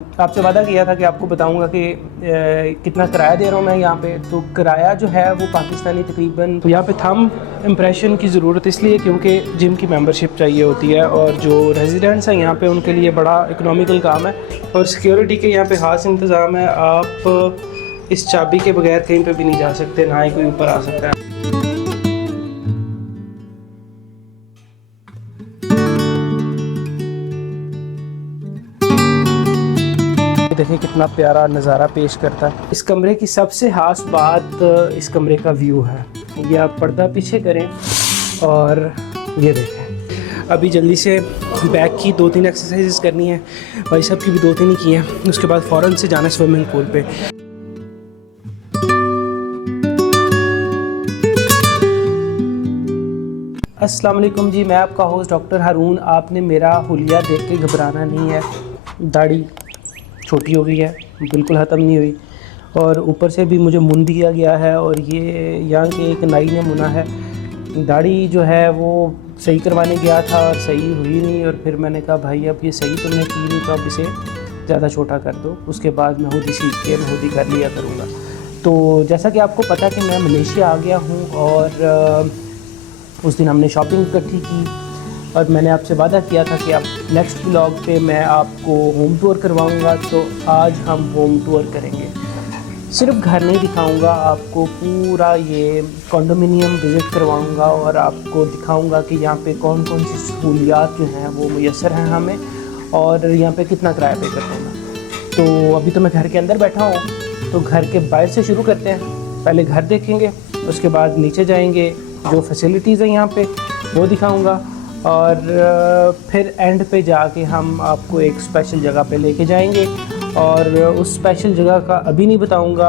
आपसे वादा किया था कि आपको बताऊंगा कि कितना किराया दे रहा हूँ मैं यहाँ पे। तो किराया जो है वो पाकिस्तानी तकरीबन, तो यहाँ पे थंब इम्प्रेशन की ज़रूरत इसलिए क्योंकि जिम की मेंबरशिप चाहिए होती है और जो रेजिडेंट्स हैं यहाँ पे उनके लिए बड़ा इकोनॉमिकल काम है और सिक्योरिटी के यहाँ पे ख़ास इंतज़ाम है। आप इस चाबी के बगैर कहीं पर भी नहीं जा सकते, ना ही कोई ऊपर आ सकता है। देखें कितना प्यारा नज़ारा पेश करता है। इस कमरे की सबसे खास बात इस कमरे का व्यू है। ये आप पर्दा पीछे करें और ये देखें। अभी जल्दी से बैक की 2-3 एक्सरसाइजेस करनी है, भाई साहब की भी 2-3 ही की हैं, उसके बाद फ़ौरन से जाना स्विमिंग पूल पे। अस्सलाम वालेकुम जी, मैं आपका होस्ट डॉक्टर हारून। आपने मेरा हुलिया देख के घबराना नहीं है। दाढ़ी छोटी हो गई है, बिल्कुल ख़त्म नहीं हुई, और ऊपर से भी मुझे मुन दिया गया है और ये यहाँ के एक नाई ने मुना है। दाढ़ी जो है वो सही करवाने गया था और सही हुई नहीं, और फिर मैंने कहा भाई अब ये सही तुमने की नहीं तो अब इसे ज़्यादा छोटा कर दो, उसके बाद मैं खुद ही सीख के मैं खुद ही कर लिया करूँगा। तो जैसा कि आपको पता है कि मैं मलेशिया आ गया हूँ और उस दिन हमने शॉपिंग इकट्ठी की और मैंने आपसे वादा किया था कि अब नेक्स्ट व्लॉग पे मैं आपको होम टूर करवाऊंगा। तो आज हम होम टूर करेंगे। सिर्फ घर नहीं दिखाऊंगा, आपको पूरा ये कॉन्डोमिनियम विज़िट करवाऊंगा और आपको दिखाऊंगा कि यहाँ पे कौन कौन सी सहूलियात जो हैं वो मुयस्सर हैं हमें, और यहाँ पे कितना किराया पे करना होगा। तो अभी तो मैं घर के अंदर बैठा हूँ, तो घर के बाहर से शुरू करते हैं। पहले घर देखेंगे, उसके बाद नीचे जाएंगे, जो फैसिलिटीज़ हैं यहाँ पे वो दिखाऊंगा, और फिर एंड पे जाके हम आपको एक स्पेशल जगह पे लेके जाएंगे। और उस स्पेशल जगह का अभी नहीं बताऊंगा,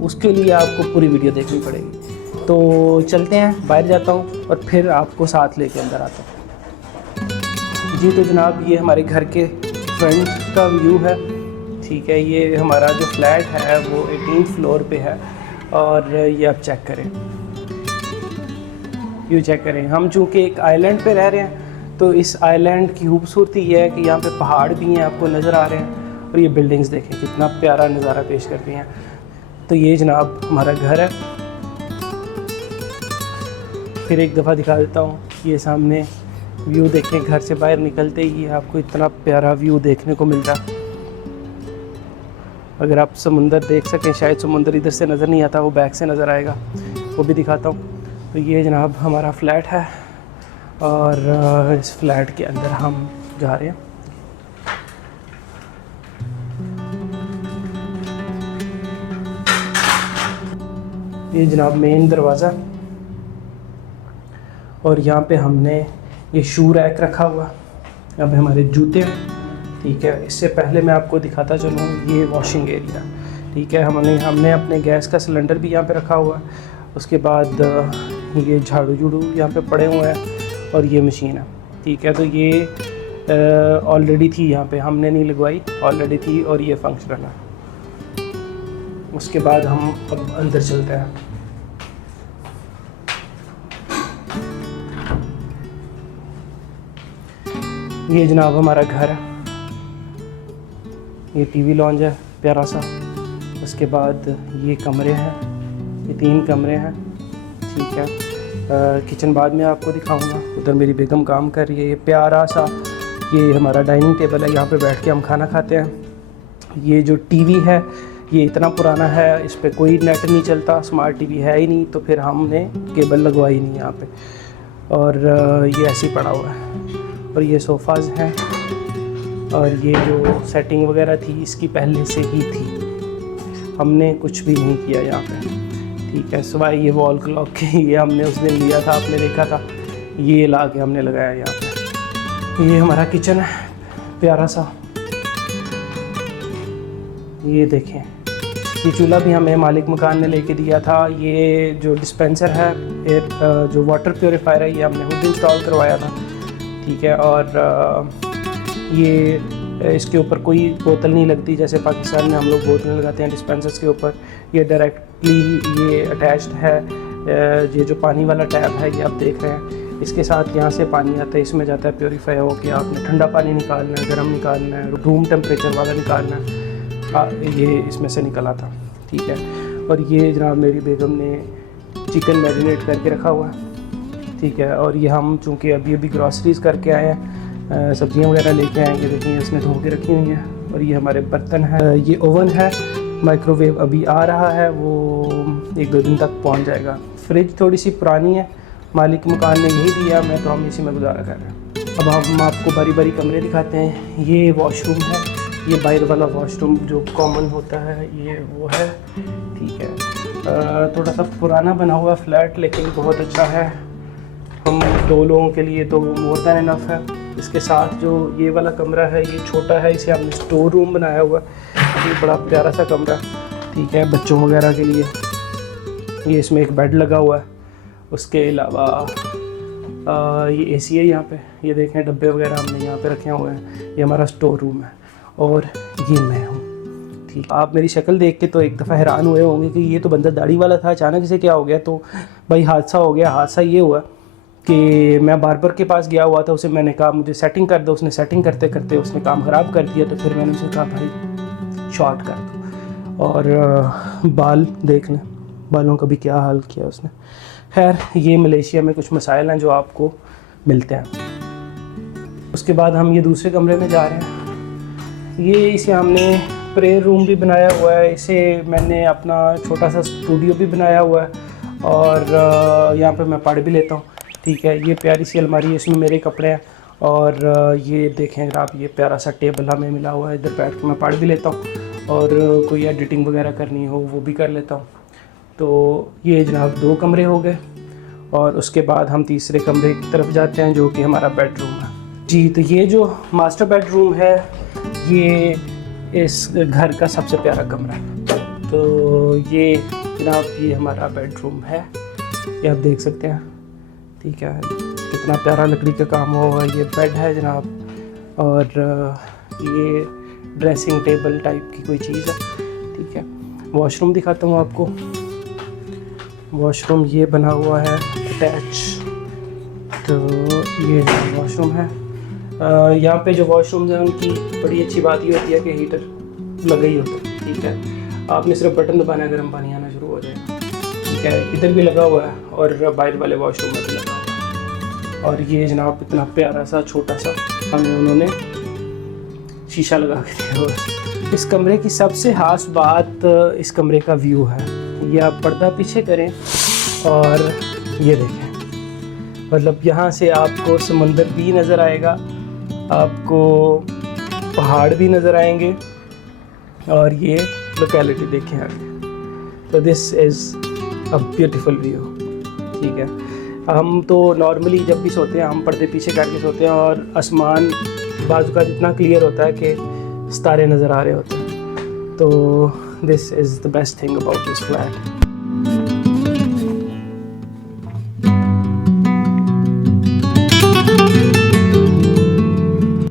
उसके लिए आपको पूरी वीडियो देखनी पड़ेगी। तो चलते हैं, बाहर जाता हूँ और फिर आपको साथ लेके अंदर आता हूँ। जी तो जनाब, ये हमारे घर के फ्रंट का व्यू है। ठीक है, ये हमारा जो फ्लैट है वो 18th फ्लोर पे है, और ये आप चेक करें, व्यू चेक करें। हम चूँकि एक आइलैंड पे रह रहे हैं, तो इस आइलैंड की खूबसूरती ये है कि यहाँ पे पहाड़ भी हैं, आपको नज़र आ रहे हैं, और ये बिल्डिंग्स देखें कितना प्यारा नज़ारा पेश करती हैं। तो ये जनाब हमारा घर है। फिर एक दफ़ा दिखा देता हूँ, ये सामने व्यू देखें, घर से बाहर निकलते ही आपको इतना प्यारा व्यू देखने को मिलता है। अगर आप समुंदर देख सकें, शायद समुंदर इधर से नज़र नहीं आता, वो बैक से नज़र आएगा, वो भी दिखाता हूँ। तो ये जनाब हमारा फ्लैट है और इस फ्लैट के अंदर हम जा रहे हैं। ये जनाब मेन दरवाज़ा, और यहाँ पे हमने ये शू रैक रखा हुआ, अब हमारे जूते। ठीक है, इससे पहले मैं आपको दिखाता चलूँ, ये वॉशिंग एरिया। ठीक है, हमने अपने गैस का सिलेंडर भी यहाँ पे रखा हुआ है। उसके बाद ये झाड़ू झूड़ू यहाँ पे पड़े हुए हैं, और ये मशीन है। ठीक है, तो ये ऑलरेडी थी यहाँ पे, हमने नहीं लगवाई, ऑलरेडी थी, और ये फंक्शनल है। उसके बाद हम अब अंदर चलते हैं। ये जनाब हमारा घर है, ये टीवी लॉन्ज है प्यारा सा। उसके बाद ये कमरे हैं, ये 3 कमरे हैं। ठीक है, किचन बाद में आपको दिखाऊंगा। उधर मेरी बेगम काम कर रही है। ये प्यारा सा ये हमारा डाइनिंग टेबल है, यहाँ पे बैठ के हम खाना खाते हैं। ये जो टीवी है ये इतना पुराना है, इस पर कोई नेट नहीं चलता, स्मार्ट टीवी है ही नहीं, तो फिर हमने केबल लगवाई नहीं यहाँ पे, और ये ऐसे ही पड़ा हुआ है। और ये सोफ़ाज़ हैं, और ये जो सेटिंग वगैरह थी इसकी पहले से ही थी, हमने कुछ भी नहीं किया यहाँ पे। ठीक है, सिवाय ये वॉल क्लॉक के, ये हमने उस दिन लिया था, आपने देखा था, ये ला के हमने लगाया यहाँ पे। ये हमारा किचन है प्यारा सा, ये देखें। ये चूल्हा भी हमें मालिक मकान ने लेके दिया था। ये जो डिस्पेंसर है, जो वाटर प्योरीफायर है, ये हमने खुद इंस्टॉल करवाया था। ठीक है, और ये इसके ऊपर कोई बोतल नहीं लगती, जैसे पाकिस्तान में हम लोग बोतलें लगाते हैं डिस्पेंसर्स के ऊपर। ये डायरेक्टली ये अटैच्ड है, ये जो पानी वाला टैप है ये आप देख रहे हैं, इसके साथ यहाँ से पानी आता है, इसमें जाता है प्योरीफाई हो के। आपने ठंडा पानी निकालना है, गर्म निकालना है, रूम टेम्परेचर वाला निकालना है, ये इसमें से निकला था, ठीक है। और ये जनाब मेरी बेगम ने चिकन मैरिनेट करके रखा हुआ है, ठीक है। और ये हम चूँकि अभी ग्रॉसरीज़ करके आए हैं, सब्जियां वगैरह लेके आएंगे, देखिए उसने धो के रखी हुई हैं। और ये हमारे बर्तन है, ये ओवन है, माइक्रोवेव अभी आ रहा है, वो 1-2 दिन तक पहुंच जाएगा। फ्रिज थोड़ी सी पुरानी है, मालिक मकान ने यही दिया, मैं तो हम इसी में गुजारा कर रहे हैं। अब हम आपको बारी बारी कमरे दिखाते हैं। ये वॉशरूम है, ये बाहर वाला वॉशरूम जो कॉमन होता है, ये वो है, ठीक है। थोड़ा सा पुराना बना हुआ फ्लैट, लेकिन बहुत अच्छा है, हम 2 लोगों के लिए तो मोर दैन इनफ है। इसके साथ जो ये वाला कमरा है, ये छोटा है, इसे हमने स्टोर रूम बनाया हुआ है। ये बड़ा प्यारा सा कमरा, ठीक है, बच्चों वगैरह के लिए। ये इसमें एक बेड लगा हुआ है, उसके अलावा ये एसी है यहाँ पे, ये देखें डब्बे वगैरह हमने यहाँ पे रखे हुए हैं। ये हमारा स्टोर रूम है। और ये मैं हूँ, ठीक। आप मेरी शक्ल देख के तो एक दफ़ा हैरान हुए होंगे कि ये तो बंदा दाढ़ी वाला था, अचानक से क्या हो गया। तो भाई हादसा हो गया। हादसा ये हुआ कि मैं बार्बर के पास गया हुआ था, उसे मैंने कहा मुझे सेटिंग कर दो, उसने सेटिंग करते करते उसने काम ख़राब कर दिया। तो फिर मैंने उसे कहा भाई शॉर्ट कर दो, और बाल देख लें, बालों का भी क्या हाल किया उसने। खैर, ये मलेशिया में कुछ मसाइल हैं जो आपको मिलते हैं। उसके बाद हम ये दूसरे कमरे में जा रहे हैं। ये इसे हमने प्रेयर रूम भी बनाया हुआ है, इसे मैंने अपना छोटा सा स्टूडियो भी बनाया हुआ है, और यहाँ पे मैं पढ़ भी लेता हूँ, ठीक है। ये प्यारी सी अलमारी है, इसमें मेरे कपड़े हैं। और ये देखें अगर आप, ये प्यारा सा टेबल हमें मिला हुआ है, इधर बैठ के मैं पढ़ भी लेता हूँ, और कोई एडिटिंग वगैरह करनी हो वो भी कर लेता हूँ। तो ये जनाब 2 कमरे हो गए, और उसके बाद हम तीसरे कमरे की तरफ जाते हैं, जो कि हमारा बेडरूम है जी। तो ये जो मास्टर बेडरूम है, ये इस घर का सबसे प्यारा कमरा है। तो ये जनाब ये हमारा बेडरूम है, ये आप देख सकते हैं, ठीक है। कितना प्यारा लकड़ी का काम हुआ है। ये बेड है जनाब, और ये ड्रेसिंग टेबल टाइप की कोई चीज़ है, ठीक है। वॉशरूम दिखाता हूँ आपको। वॉशरूम ये बना हुआ है अटैच, तो ये वॉशरूम है। यहाँ पे जो वॉशरूम्स हैं उनकी बड़ी अच्छी बात ये होती है कि हीटर लगा ही होता है, ठीक है। आपने सिर्फ बटन दबाना है, गर्म पानी आना शुरू हो जाएगा, ठीक है। इधर भी लगा हुआ है, और बाहर वाले वॉशरूम में भी लगा हुआ है। और ये जनाब इतना प्यारा सा छोटा सा हमें उन्होंने शीशा लगा के दिया हुआ है। इस कमरे की सबसे खास बात इस कमरे का व्यू है। ये आप पर्दा पीछे करें और ये देखें, मतलब यहाँ से आपको समंदर भी नज़र आएगा, आपको पहाड़ भी नज़र आएंगे, और ये लोकेलिटी देखें आगे। तो this is a beautiful view, ठीक है। हम तो नॉर्मली जब भी सोते हैं हम पर्दे पीछे करके सोते हैं, और आसमान बाजू का जितना क्लियर होता है कि सितारे नज़र आ रहे होते हैं। तो this is the best thing about this flat.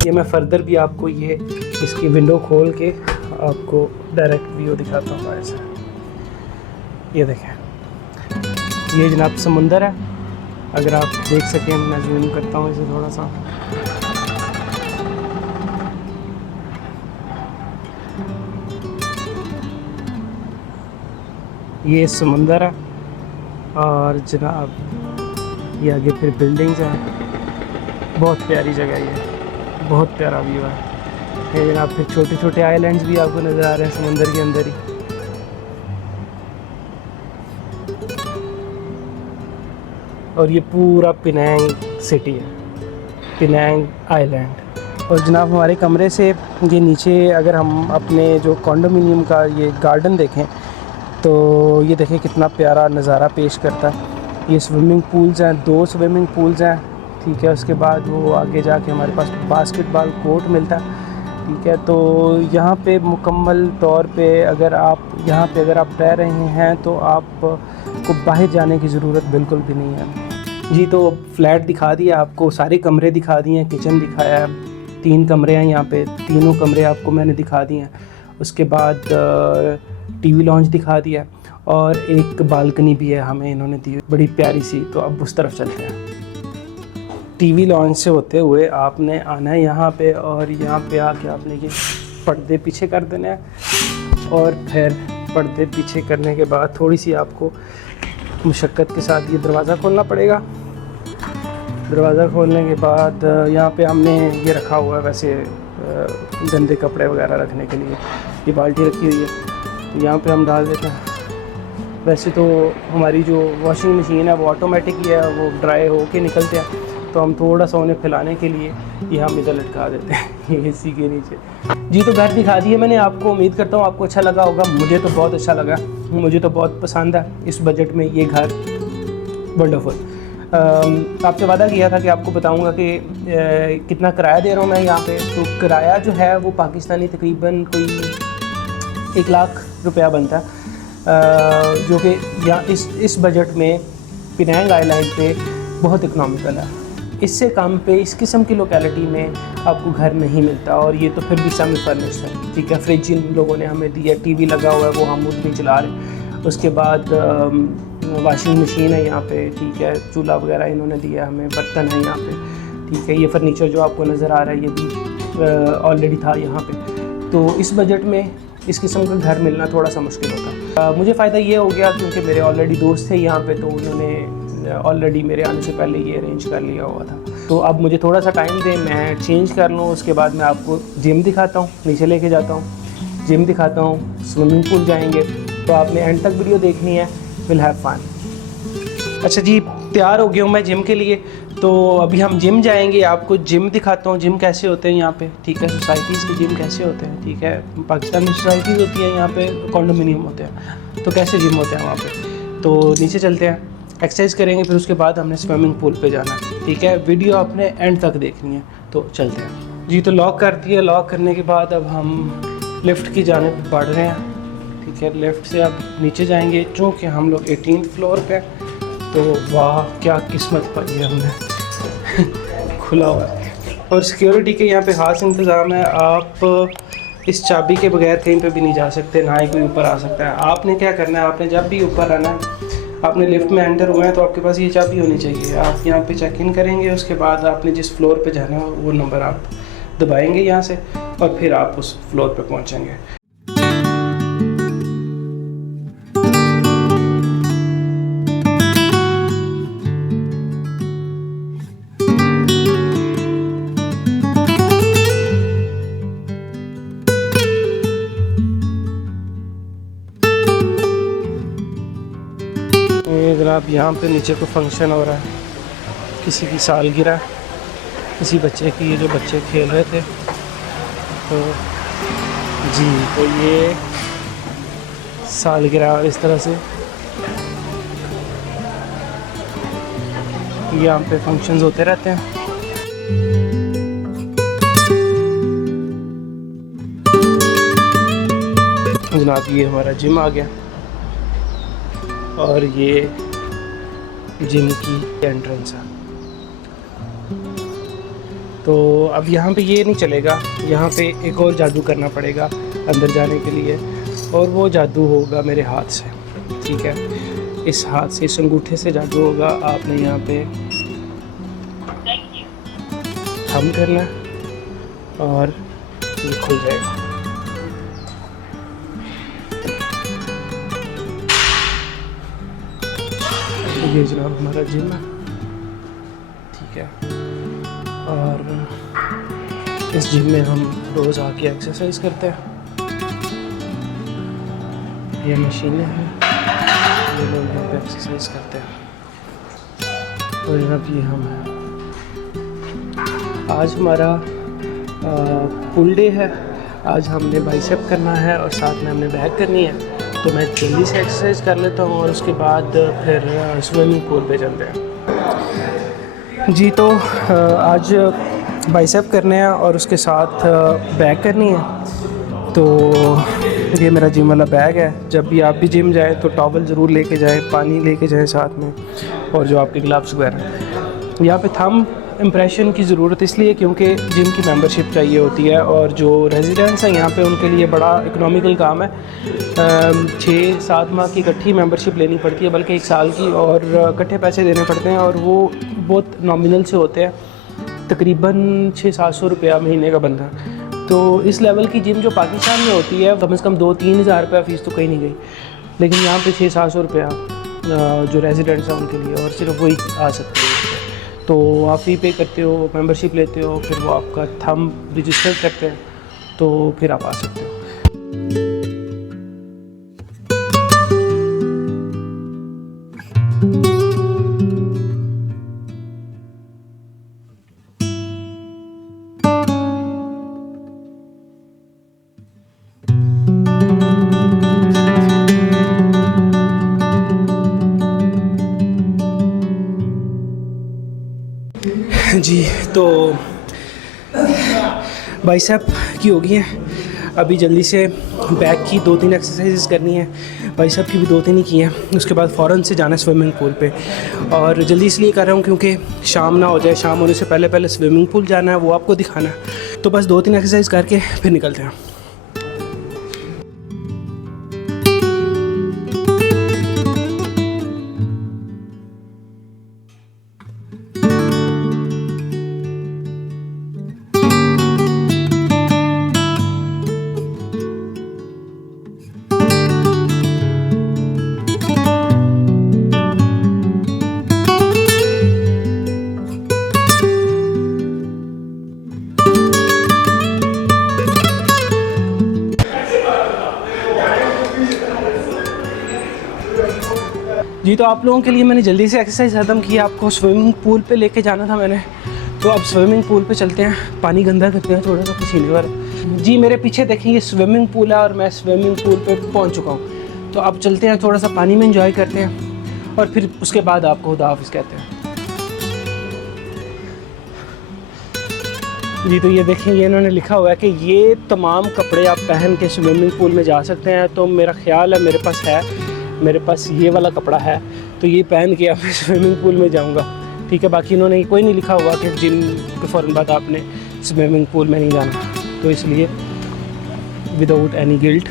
ये मैं फर्दर भी आपको ये इसकी विंडो खोल के आपको डायरेक्ट व्यू दिखाता हूँ ऐसा। ये देखें, ये जनाब समुंदर है, अगर आप देख सकें, मैं जूम करता हूँ इसे थोड़ा सा। ये समुंदर है, और जनाब ये आगे फिर बिल्डिंग्स हैं। बहुत प्यारी जगह है ये, बहुत प्यारा व्यू है। ये जनाब फिर छोटे छोटे आइलैंड्स भी आपको नज़र आ रहे हैं समुंदर के अंदर ही। और ये पूरा पिनांग सिटी है, पिनांग आइलैंड। और जनाब हमारे कमरे से ये नीचे अगर हम अपने जो कॉन्डोमिनियम का ये गार्डन देखें, तो ये देखें कितना प्यारा नज़ारा पेश करता है। ये स्विमिंग पूल्स हैं, 2 स्विमिंग पूल्स हैं, ठीक है। उसके बाद वो आगे जाके हमारे पास बास्केटबॉल कोर्ट मिलता है, ठीक है। तो यहाँ पे मुकम्मल तौर पे अगर आप यहाँ पे अगर आप रह रहे हैं तो आपको बाहर जाने की ज़रूरत बिल्कुल भी नहीं है जी। तो फ्लैट दिखा दिया आपको, सारे कमरे दिखा दिए, किचन दिखाया है, 3 कमरे हैं यहाँ पे, तीनों कमरे आपको मैंने दिखा दिए हैं। उसके बाद टीवी लॉन्च दिखा दिया, और एक बालकनी भी है हमें इन्होंने दी, बड़ी प्यारी सी। तो अब उस तरफ चलते हैं। टीवी लॉन्च से होते हुए आपने आना है यहाँ पे, और यहाँ पे आके आपने ये पर्दे पीछे कर देने हैं, और फिर पर्दे पीछे करने के बाद थोड़ी सी आपको मुशक्क़त के साथ ये दरवाज़ा खोलना पड़ेगा। दरवाज़ा खोलने के बाद यहाँ पे हमने ये रखा हुआ है, वैसे गंदे कपड़े वगैरह रखने के लिए ये बाल्टी रखी हुई है, तो यहाँ पे हम डाल देते हैं। वैसे तो हमारी जो वॉशिंग मशीन है वो ऑटोमेटिक ही है, वो ड्राई हो के निकलते हैं, तो हम थोड़ा सा उन्हें फैलाने के लिए ये हम इधर लटका देते हैं एसी के नीचे। जी तो घर दिखा दिए मैंने आपको, उम्मीद करता हूँ आपको अच्छा लगा होगा। मुझे तो बहुत अच्छा लगा, मुझे तो बहुत पसंद है इस बजट में ये घर, वंडरफुल। आपसे वादा किया था कि आपको बताऊंगा कि कितना किराया दे रहा हूँ मैं यहाँ पे। तो किराया जो है वो पाकिस्तानी तकरीबन कोई 1 लाख रुपया बनता है, जो कि यहाँ इस बजट में पेनांग आइलैंड पे बहुत इकनॉमिकल है। इससे कम पे इस किस्म की लोकेलिटी में आपको घर नहीं मिलता, और ये तो फिर भी सेमी फर्निश्ड है, ठीक है। फ्रिज इन लोगों ने हमें दी है, टीवी लगा हुआ है वो हम उतनी चला रहे हैं। उसके बाद वॉशिंग मशीन है यहाँ पे, ठीक है। चूल्हा वगैरह इन्होंने दिया हमें, बर्तन है यहाँ पे, ठीक है। ये फर्नीचर जो आपको नज़र आ रहा है ये भी ऑलरेडी था यहाँ पे। तो इस बजट में इस किस्म का घर मिलना थोड़ा सा मुश्किल होता है। मुझे फ़ायदा ये हो गया क्योंकि मेरे ऑलरेडी दोस्त थे यहाँ पे, तो उन्होंने ऑलरेडी मेरे आने से पहले ये अरेंज कर लिया हुआ था। तो अब मुझे थोड़ा सा टाइम दें, मैं चेंज कर लूँ, उसके बाद मैं आपको जिम दिखाता हूँ, नीचे लेके जाता हूँ, जिम दिखाता हूँ, स्विमिंग पूल जाएंगे। तो आपने एंड तक वीडियो देखनी है, विल हैव फन। अच्छा जी, तैयार हो गया हूँ मैं जिम के लिए, तो अभी हम जिम जाएंगे, आपको जिम दिखाता हूँ, जिम कैसे होते हैं यहाँ पे, ठीक है। सोसाइटीज़ के जिम कैसे होते हैं, ठीक है। पाकिस्तान में सोसाइटीज़ होती है, यहाँ पे कॉन्डोमिनियम होते हैं, तो कैसे जिम होते हैं वहाँ पे। तो नीचे चलते हैं, एक्सरसाइज करेंगे, फिर उसके बाद हमने स्विमिंग पूल पे जाना है, ठीक है। वीडियो आपने एंड तक देखनी है, तो चलते हैं जी। तो लॉक कर दिया, लॉक करने के बाद अब हम लिफ्ट की जानिब बढ़ रहे हैं, ठीक है। लिफ्ट से अब नीचे जाएंगे, चूँकि हम लोग 18th फ्लोर पे, तो वाह क्या किस्मत पाई है हमने खुला हुआ है। और सिक्योरिटी के यहाँ पे खास इंतज़ाम है, आप इस चाबी के बगैर कहीं पे भी नहीं जा सकते, ना ही कोई ऊपर आ सकता है। आपने क्या करना है, आपने जब भी ऊपर आना है, आपने लिफ्ट में एंटर हुए हैं तो आपके पास ये चाबी होनी चाहिए। आप यहाँ पे चेक इन करेंगे, उसके बाद आपने जिस फ्लोर पे जाना है वो नंबर आप दबाएंगे यहाँ से, और फिर आप उस फ्लोर पे पहुँचेंगे। जनाब यहाँ पे नीचे को फंक्शन हो रहा है, किसी की सालगिरह, किसी बच्चे की, जो बच्चे खेल रहे थे, तो जी तो ये सालगिरह। और इस तरह से यहाँ पे फंक्शंस होते रहते हैं। जनाब ये हमारा जिम आ गया, और ये जिम की एंट्रेंस है। तो अब यहाँ पे ये नहीं चलेगा, यहाँ पे एक और जादू करना पड़ेगा अंदर जाने के लिए, और वो जादू होगा मेरे हाथ से, ठीक है। इस हाथ से, इस अंगूठे से जादू होगा। आपने यहाँ पे थंब करना और ये खुल जाएगा। ये जनाब हमारा जिम है, ठीक है। और इस जिम में हम रोज़ आके एक्सरसाइज करते हैं। ये मशीनें हैं, ये लोग यहाँ पे एक्सरसाइज करते हैं। और जनाब ये हम हैं। आज हमारा फुल डे है, आज हमने बाइसेप करना है और साथ में हमने बैक करनी है। तो मैं जल्दी से एक्सरसाइज कर लेता हूँ और उसके बाद फिर स्विमिंग पूल पे चलते हैं जी। तो आज बाइसेप करने हैं और उसके साथ बैक करनी है। तो ये मेरा जिम वाला बैग है। जब भी आप भी जिम जाएँ तो टॉवल ज़रूर लेके जाएँ, पानी लेके जाएँ साथ में, और जो आपके ग्लव्स वगैरह। यहाँ पे थंब इम्प्रेशन की ज़रूरत इसलिए क्योंकि जिम की मेंबरशिप चाहिए होती है, और जो रेजिडेंट्स हैं यहाँ पे उनके लिए बड़ा इकोनॉमिकल काम है। 6-7 माह की इकट्ठी मेंबरशिप लेनी पड़ती है, बल्कि 1 साल की, और इकट्ठे पैसे देने पड़ते हैं, और वो बहुत नॉमिनल से होते हैं, तकरीबन 600-700 रुपया महीने का बनता है। तो इस लेवल की जिम जो पाकिस्तान में होती है कम से कम 2-3 हज़ार रुपया फ़ीस तो कहीं नहीं गई, लेकिन यहाँ पे 600-700 रुपया जो रेजिडेंट्स हैं उनके लिए, और सिर्फ वही आ सकते हैं। तो आप फ़ी पे करते हो, मेंबरशिप लेते हो, फिर वो आपका थंब रजिस्टर करते हैं, तो फिर आप आ सकते हो। जी, तो बाइसेप की होगी है, अभी जल्दी से बैक की 2-3 एक्सरसाइजेस करनी है, बाइसेप की भी 2-3 ही की हैं, उसके बाद फ़ौरन से जाना है स्विमिंग पूल पे। और जल्दी इसलिए कर रहा हूँ क्योंकि शाम ना हो जाए, शाम होने से पहले पहले स्विमिंग पूल जाना है, वो आपको दिखाना है। तो बस 2-3 एक्सरसाइज करके फिर निकलते हैं। जी, तो आप लोगों के लिए मैंने जल्दी से एक्सरसाइज ख़त्म की, आपको स्विमिंग पूल पे लेके जाना था मैंने, तो अब स्विमिंग पूल पे चलते हैं, पानी गंदा करते हैं थोड़ा सा पसीने वाला। जी, मेरे पीछे देखें ये स्विमिंग पूल है और मैं स्विमिंग पूल पे पहुंच चुका हूँ। तो अब चलते हैं, थोड़ा सा पानी में एंजॉय करते हैं और फिर उसके बाद आपको खुदा हाफिज़ कहते हैं। जी, तो ये देखें, ये इन्होंने लिखा हुआ है कि ये तमाम कपड़े आप पहन के स्विमिंग पूल में जा सकते हैं। तो मेरा ख्याल है मेरे पास ये वाला कपड़ा है, तो ये पहन के अब मैं स्विमिंग पूल में जाऊंगा। ठीक है, बाकी इन्होंने कोई नहीं लिखा हुआ कि जिम के फ़ौरन बाद आपने स्विमिंग पूल में नहीं जाना, तो इसलिए without any guilt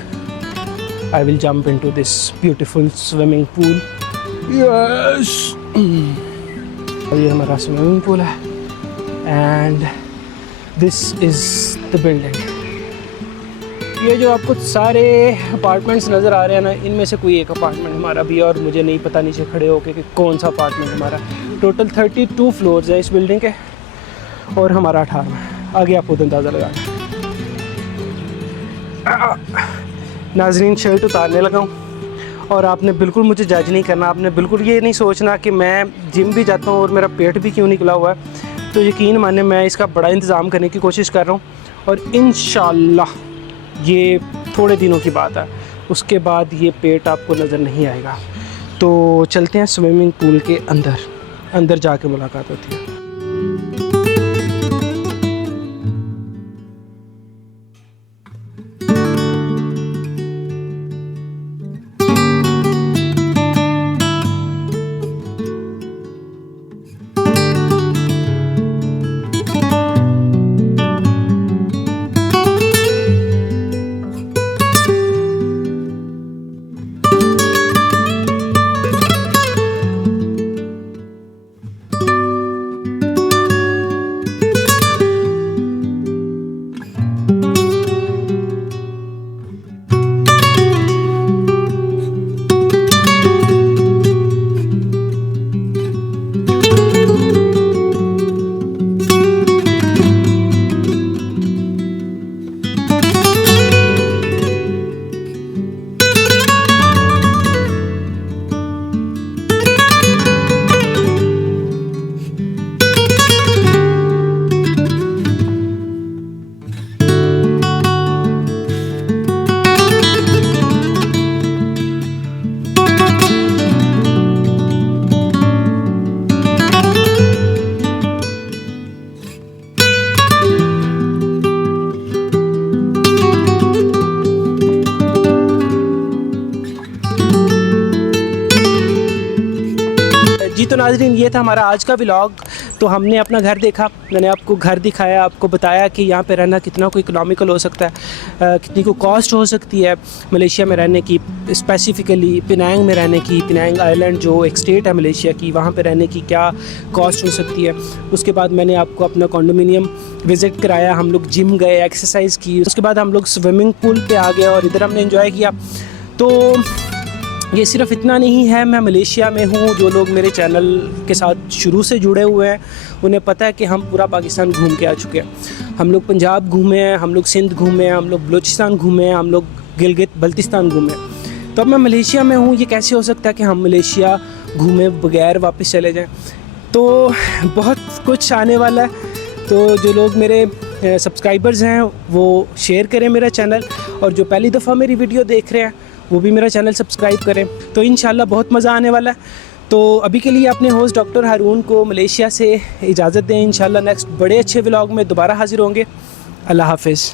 I will jump into this beautiful swimming pool. Yes, ये हमारा स्विमिंग पूल है and this is the building. ये जो आपको सारे अपार्टमेंट्स नज़र आ रहे हैं ना, इनमें से कोई एक अपार्टमेंट हमारा भी है, और मुझे नहीं पता नीचे खड़े होके कि कौन सा अपार्टमेंट हमारा। टोटल 32 फ्लोर्स हैं इस बिल्डिंग के और हमारा 18वां है। आगे आप खुद अंदाज़ा लगा। नाज़रीन, शर्ट उतारने लगा हूँ और आपने बिल्कुल मुझे जज नहीं करना, आपने बिल्कुल ये नहीं सोचना कि मैं जिम भी जाता हूँ और मेरा पेट भी क्यों निकला हुआ है। तो यकीन माने मैं इसका बड़ा इंतज़ाम करने की कोशिश कर रहा हूँ और इंशाल्लाह ये थोड़े दिनों की बात है, उसके बाद ये पेट आपको नज़र नहीं आएगा। तो चलते हैं स्विमिंग पूल के अंदर जाके मुलाकात होती है। जी, तो नाज़रीन, ये था हमारा आज का व्लॉग। तो हमने अपना घर देखा, मैंने आपको घर दिखाया, आपको बताया कि यहाँ पे रहना कितना को इकोनॉमिकल हो सकता है, कितनी को कॉस्ट हो सकती है मलेशिया में रहने की, स्पेसिफ़िकली पिनांग में रहने की। पिनांग आइलैंड जो एक स्टेट है मलेशिया की, वहाँ पे रहने की क्या कॉस्ट हो सकती है। उसके बाद मैंने आपको अपना कॉन्डोमिनियम विज़िट कराया, हम लोग जिम गए, एक्सरसाइज की। उसके बाद हम लोग स्विमिंग पूल पे आ गए और इधर हमने एंजॉय किया। तो ये सिर्फ इतना नहीं है, मैं मलेशिया में हूँ। जो लोग मेरे चैनल के साथ शुरू से जुड़े हुए हैं उन्हें पता है कि हम पूरा पाकिस्तान घूम के आ चुके हैं। हम लोग पंजाब घूमे हैं, हम लोग सिंध घूमे हैं, हम लोग बलूचिस्तान घूमे हैं, हम लोग गिलगित बल्तिस्तान घूमे हैं। तो अब मैं मलेशिया में हूँ, ये कैसे हो सकता है कि हम मलेशिया घूमे बगैर वापस चले जाएँ। तो बहुत कुछ आने वाला है। तो जो लोग मेरे सब्सक्राइबर्स हैं वो शेयर करें मेरा चैनल, और जो पहली दफ़ा मेरी वीडियो देख रहे हैं वो भी मेरा चैनल सब्सक्राइब करें। तो इंशाल्लाह बहुत मज़ा आने वाला है। तो अभी के लिए अपने होस्ट डॉक्टर हारून को मलेशिया से इजाज़त दें। इंशाल्लाह नेक्स्ट बड़े अच्छे व्लॉग में दोबारा हाज़िर होंगे। अल्लाह हाफ़िज़।